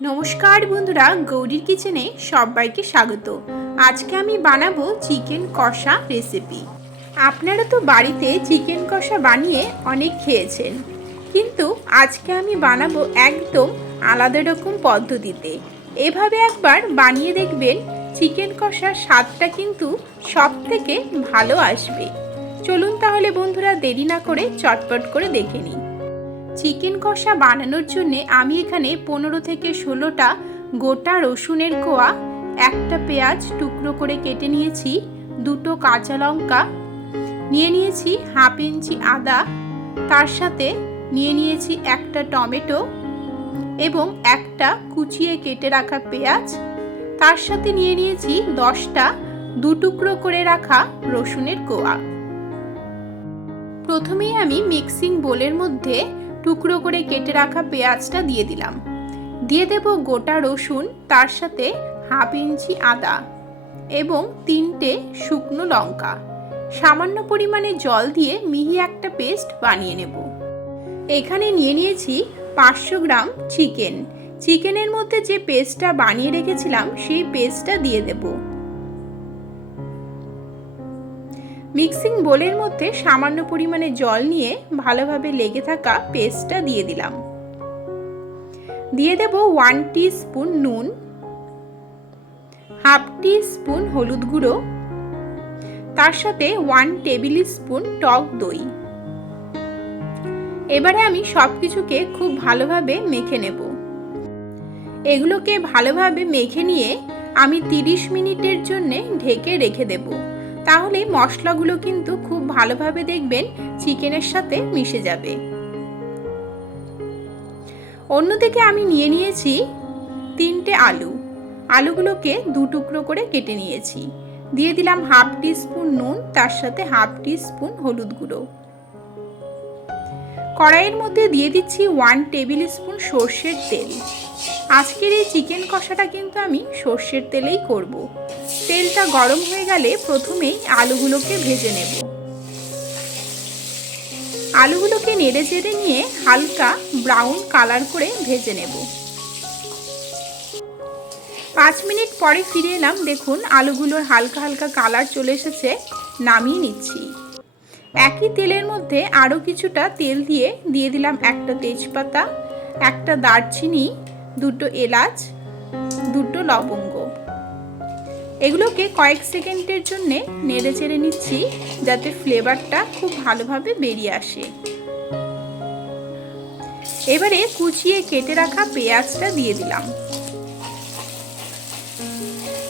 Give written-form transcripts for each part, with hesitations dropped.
नमस्कार बंधुरा गौरीर किचेने सबाइके स्वागत। आज के आमी बानाबो चिकेन कषा रेसिपि। आपनारा तो बाड़ीते चिकेन कषा बानिये अनेक खेयेछेन, किन्तु आज के आमी बानाबो एकदम आलादा रकम पद्धतिते। एभावे एकबार बानिये देखबेन, चिकेन कषार स्वादटा किन्तु सबथेके भालो आसबे। चलुन ताहले बंधुरा देरी ना करे चटपट करे देखे निই। चिकेन कषा बानानोर जन्य आमी एखाने 15 থেকে 16টা गोटा रसुनेर कोया, একটা পেঁয়াজ টুকরো করে কেটে নিয়েছি, দুটো কাঁচা লঙ্কা নিয়ে নিয়েছি, হাফ ইঞ্চি আদা, তার সাথে নিয়ে নিয়েছি একটা টমেটো এবং একটা কুচিয়ে কেটে রাখা পেঁয়াজ, তার সাথে নিয়ে নিয়েছি 10টা দু টুকরো করে রাখা রসুনের কোয়া। প্রথমেই আমি মিক্সিং বোলের মধ্যে টুকরো করে কেটে রাখা পেঁয়াজটা দিয়ে দিলাম, দিয়ে দেব গোটা রসুন, তার সাথে হাফ ইঞ্চি আদা এবং 3টে শুকনো লঙ্কা। সামান্য পরিমাণে জল দিয়ে মিহি একটা পেস্ট বানিয়ে নেব। এখানে নিয়ে নিয়েছি 500 গ্রাম চিকেন। চিকেনের মধ্যে যে পেস্টটা বানিয়ে রেখেছিলাম সেই পেস্টটা দিয়ে দেব। মিক্সিং বোলের মধ্যে সামান্য পরিমাণে জল নিয়ে ভালোভাবে লেগে থাকা পেস্টটা দিয়ে দিলাম। দিয়ে দেব 1 টিস্পুন নুন, হাফ টিস্পুন হলুদ গুঁড়ো, তার সাথে 1 টেবিল স্পুন টক দই। এবারে আমি সবকিছুকে খুব ভালোভাবে মেখে নেব। এগুলোকে ভালোভাবে মেখে নিয়ে আমি 30 মিনিটের জন্য ঢেকে রেখে দেব। তাহলে মশলাগুলো কিন্তু খুব ভালোভাবে দেখবেন চিকেনের সাথে মিশে যাবে। অন্যদিকে আমি নিয়ে নিয়েছি 3টে আলু। আলুগুলোকে দু টুকরো করে কেটে নিয়েছি, দিয়ে দিলাম হাফ টিস্পুন নুন, তার সাথে হাফ টিস্পুন হলুদ গুঁড়ো। কড়াইয়ের মধ্যে দিয়ে দিচ্ছি 1 টেবিল স্পুন সর্ষের তেল। আজকের এই চিকেন কষাটা কিন্তু আমি সর্ষের তেলেই করব। তেলটা গরম হয়ে গেলে প্রথমেই আলুগুলোকে ভেজে নেব। আলুগুলোকে নেড়ে চেড়ে নিয়ে হালকা ব্রাউন কালার করে ভেজে নেব। 5 মিনিট পরে ফিরে এলাম। দেখুন আলুগুলোর হালকা হালকা কালার চলে এসেছে। নামিয়ে নিচ্ছি। একই তেলের মধ্যে আরও কিছুটা তেল দিয়ে দিলাম একটা তেজপাতা, একটা দারচিনি, দুটো এলাচ, দুটো লবঙ্গ। এগুলোকে কয়েক সেকেন্ডের জন্য নেড়ে চেড়ে নিচ্ছি যাতে ফ্লেভারটা খুব ভালোভাবে বেরিয়ে আসে। এবারে কুচিয়ে কেটে রাখা পেঁয়াজটা দিয়ে দিলাম।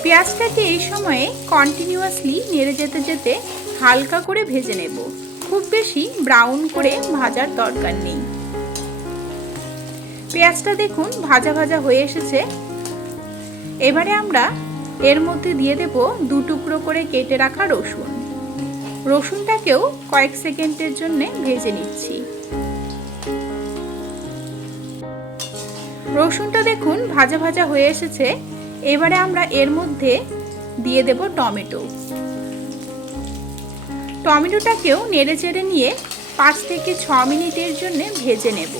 পেঁয়াজটাকে এই সময়ে কন্টিনিউয়াসলি নেড়ে যেতে যেতে হালকা করে ভেজে নেব। খুব বেশি ব্রাউন করে ভাজার দরকার নেই। পেঁয়াজটা দেখুন ভাজা ভাজা হয়ে এসেছে। এবারে আমরা এর মধ্যে দিয়ে দেব দু টুকরো করে কেটে রাখা রসুন। রসুনটাকেও কয়েক সেকেন্ডের জন্য ভেজে নিচ্ছি। রসুনটা দেখুন ভাজা ভাজা হয়ে এসেছে। এবারে আমরা এর মধ্যে দিয়ে দেব টমেটো। টমেটোটাকেও নেড়ে চেড়ে নিয়ে 5 থেকে 6 মিনিটের জন্য ভেজে নেব।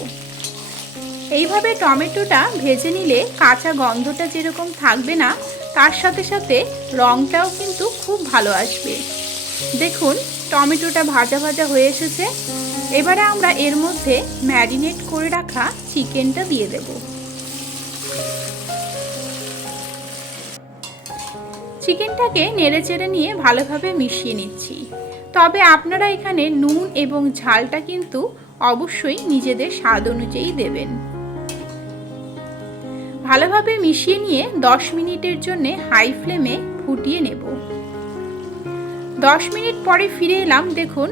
এইভাবে টমেটোটা ভেজে নিলে কাঁচা গন্ধটা যেরকম থাকবে না, তার সাথে সাথে রঙটাও কিন্তু খুব ভালো আসবে। দেখুন টমেটোটা ভাজা ভাজা হয়ে এসেছে। এবারে আমরা এর মধ্যে ম্যারিনেট করে রাখা চিকেনটা দিয়ে দেব। চিকেনটাকে নেড়ে চেড়ে নিয়ে ভালোভাবে মিশিয়ে নিচ্ছি। তবে আপনারা এখানে নুন এবং ঝালটা কিন্তু অবশ্যই নিজেদের স্বাদ অনুযায়ী দেবেন। ভালোভাবে মিশিয়ে নিয়ে 10 মিনিটের জন্য হাই ফ্লেমে ফুটিয়ে নেব। 10 মিনিট পরে ফিরে এলাম। দেখুন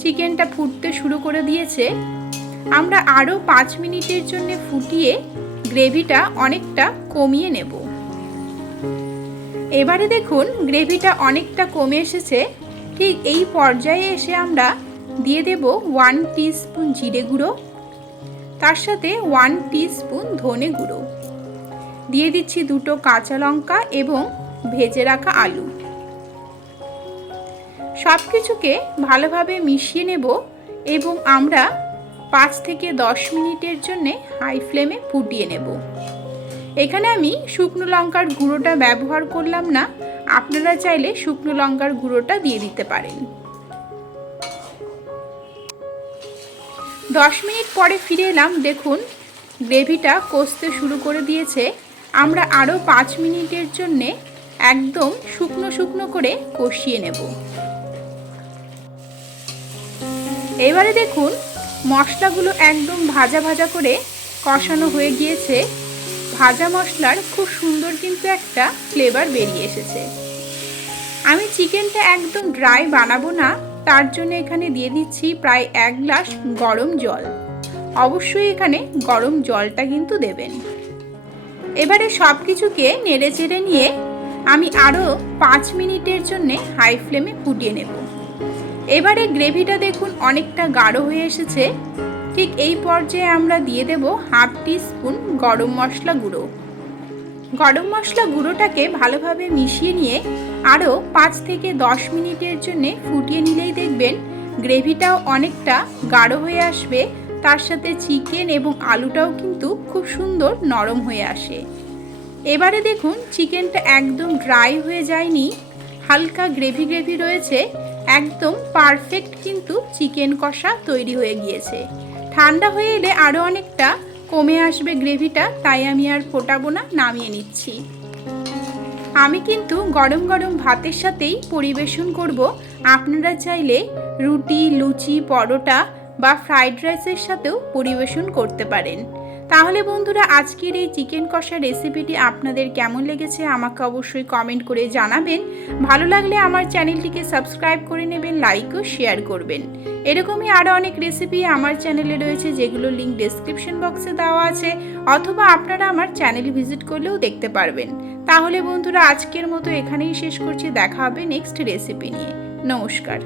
চিকেনটা ফুটতে শুরু করে দিয়েছে। আমরা আরও 5 মিনিটের জন্য ফুটিয়ে গ্রেভিটা অনেকটা কমিয়ে নেব। এবারে দেখুন গ্রেভিটা অনেকটা কমে এসেছে। ঠিক এই পর্যায়ে এসে আমরা দিয়ে দেব 1 টিস্পুন জিরে গুঁড়ো, তার সাথে 1 টিস্পুন ধনে গুঁড়ো, দিয়ে দিচ্ছি দুটো কাঁচা লঙ্কা এবং ভেজে রাখা আলু। সব কিছুকে ভালোভাবে মিশিয়ে নেব এবং আমরা 5 থেকে 10 মিনিটের জন্য হাই ফ্লেমে ফুটিয়ে নেব। এখানে আমি শুকনো লঙ্কার গুঁড়োটা ব্যবহার করলাম না, আপনারা চাইলে শুকনো লঙ্কার গুঁড়োটা দিয়ে দিতে পারেন। 10 মিনিট পরে ফিরে এলাম। দেখুন গ্রেভিটা কষতে শুরু করে দিয়েছে। আমরা আরও 5 মিনিটের জন্যে একদম শুকনো শুকনো করে কষিয়ে নেব। এবারে দেখুন মশলাগুলো একদম ভাজা ভাজা করে কষানো হয়ে গিয়েছে। ভাজা মশলার খুব সুন্দর কিন্তু একটা ফ্লেভার বেরিয়ে এসেছে। আমি চিকেনটা একদম ড্রাই বানাবো না, তার জন্য এখানে দিয়ে দিচ্ছি প্রায় 1 গ্লাস গরম জল। অবশ্যই এখানে গরম জলটা কিন্তু দেবেন। এবারে সব কিছুকে নেড়ে চেড়ে নিয়ে আমি আরও 5 মিনিটের জন্য হাই ফ্লেমে ফুটিয়ে নেব। এবারে গ্রেভিটা দেখুন অনেকটা গাঢ় হয়ে এসেছে। ঠিক এই পর্যায়ে আমরা দিয়ে দেব 1/2 টিস্পুন গরম মশলা গুঁড়ো। গরম মশলা গুঁড়োটাকে ভালোভাবে মিশিয়ে নিয়ে আরও 5 থেকে 10 মিনিটের জন্য ফুটিয়ে নিলেই দেখবেন গ্রেভিটাও অনেকটা গাঢ় হয়ে আসবে, তার সাথে চিকেন এবং আলুটাও কিন্তু খুব সুন্দর নরম হয়ে আসে। এবারে দেখুন চিকেনটা একদম ড্রাই হয়ে যায়নি, হালকা গ্রেভি গ্রেভি রয়েছে। একদম পারফেক্ট কিন্তু চিকেন কষা তৈরি হয়ে গিয়েছে। ঠান্ডা হয়ে এলে আরও অনেকটা কমে আসবে গ্রেভিটা, তাই আমি আর ফোটাবো না, নামিয়ে নিচ্ছি। আমি কিন্তু গরম গরম ভাতের সাথেই পরিবেশন করব। আপনারা চাইলে রুটি, লুচি, পরোটা বা ফ্রাইড রাইসের সাথেও পরিবেশন করতে পারেন। তাহলে বন্ধুরা আজকের এই চিকেন কষা রেসিপিটি আপনাদের কেমন লেগেছে আমাকে অবশ্যই কমেন্ট করে জানাবেন। ভালো লাগলে আমার চ্যানেলটিকে সাবস্ক্রাইব করে নেবেন, লাইক ও শেয়ার করবেন। এরকমই আরও অনেক রেসিপি আমার চ্যানেলে রয়েছে, যেগুলো লিঙ্ক ডেসক্রিপশন বক্সে দেওয়া আছে, অথবা আপনারা আমার চ্যানেল ভিজিট করলেও দেখতে পারবেন। তাহলে বন্ধুরা আজকের মতো এখানেই শেষ করছি। দেখা হবে নেক্সট রেসিপি নিয়ে। নমস্কার।